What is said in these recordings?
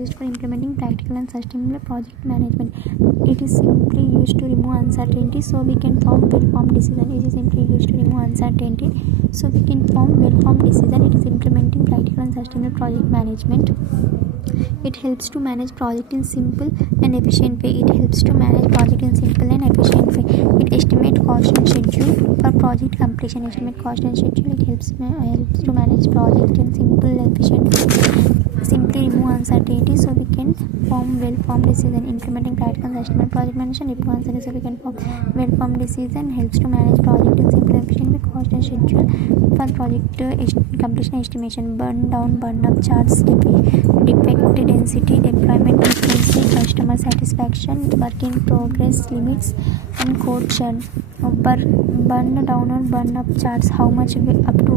used for implementing practical and sustainable project management. It is simply used to remove uncertainty so we can form well-formed decision. It is simply used to remove uncertainty so we can form well-formed decision. It is implementing practical and sustainable project management. It helps to manage project in simple and efficient way. It helps to manage project in simple and efficient way. It estimates cost and schedule for project completion. Estimate cost and schedule. It helps to manage project in simple and efficient way. Simply remove uncertainty so we can form well-formed decision. Implementing practical and sustainable project management. Remove uncertainty so we can form well-formed decision. Helps to manage project in simple and efficient way. Cost and schedule for project completion estimation. Burn down, burn up charts, defect density, deployment frequency, customer satisfaction, work in progress limits, and code churn. Burn down or burn up charts. How much up to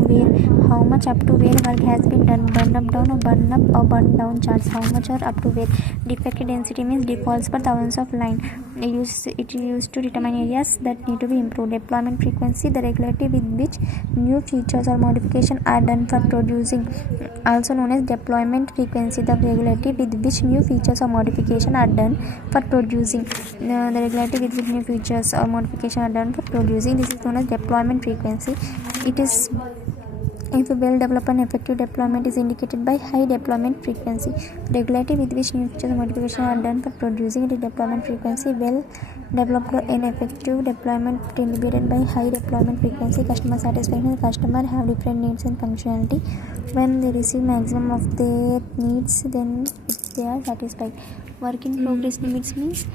where work has been done. Burn up down or burn up or burn down charts. How much or up to where. Defect density means defaults per thousands of line. It is used to determine areas that need to be improved. Deployment frequency, the regularity with which new features or modifications are done for producing, also known as deployment frequency, the regularity with which new features or modifications are done for producing. The regularity with which new features or modifications are done for producing, this is known as deployment frequency. It is if a well-developed and effective deployment is indicated by high deployment frequency. Regularity with which new features or modifications are done for producing, it is deployment frequency. Well-developed and effective deployment indicated by high deployment frequency. Customer satisfaction. The customer have different needs and functionality. When they receive maximum of their needs, then they are satisfied. Work in progress limits means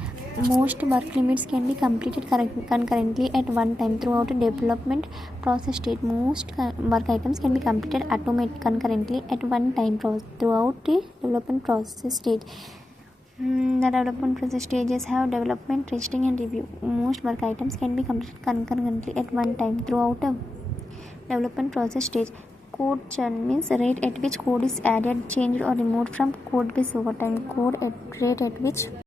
most work limits can be completed concurrently at one time throughout a development process stage. Most work items can be completed concurrently at one time throughout a development process stage. The development process stages have development, testing, and review. Most work items can be completed concurrently at one time throughout a development process stage. Code churn means rate at which code is added, changed, or removed from code base over time. Rate at which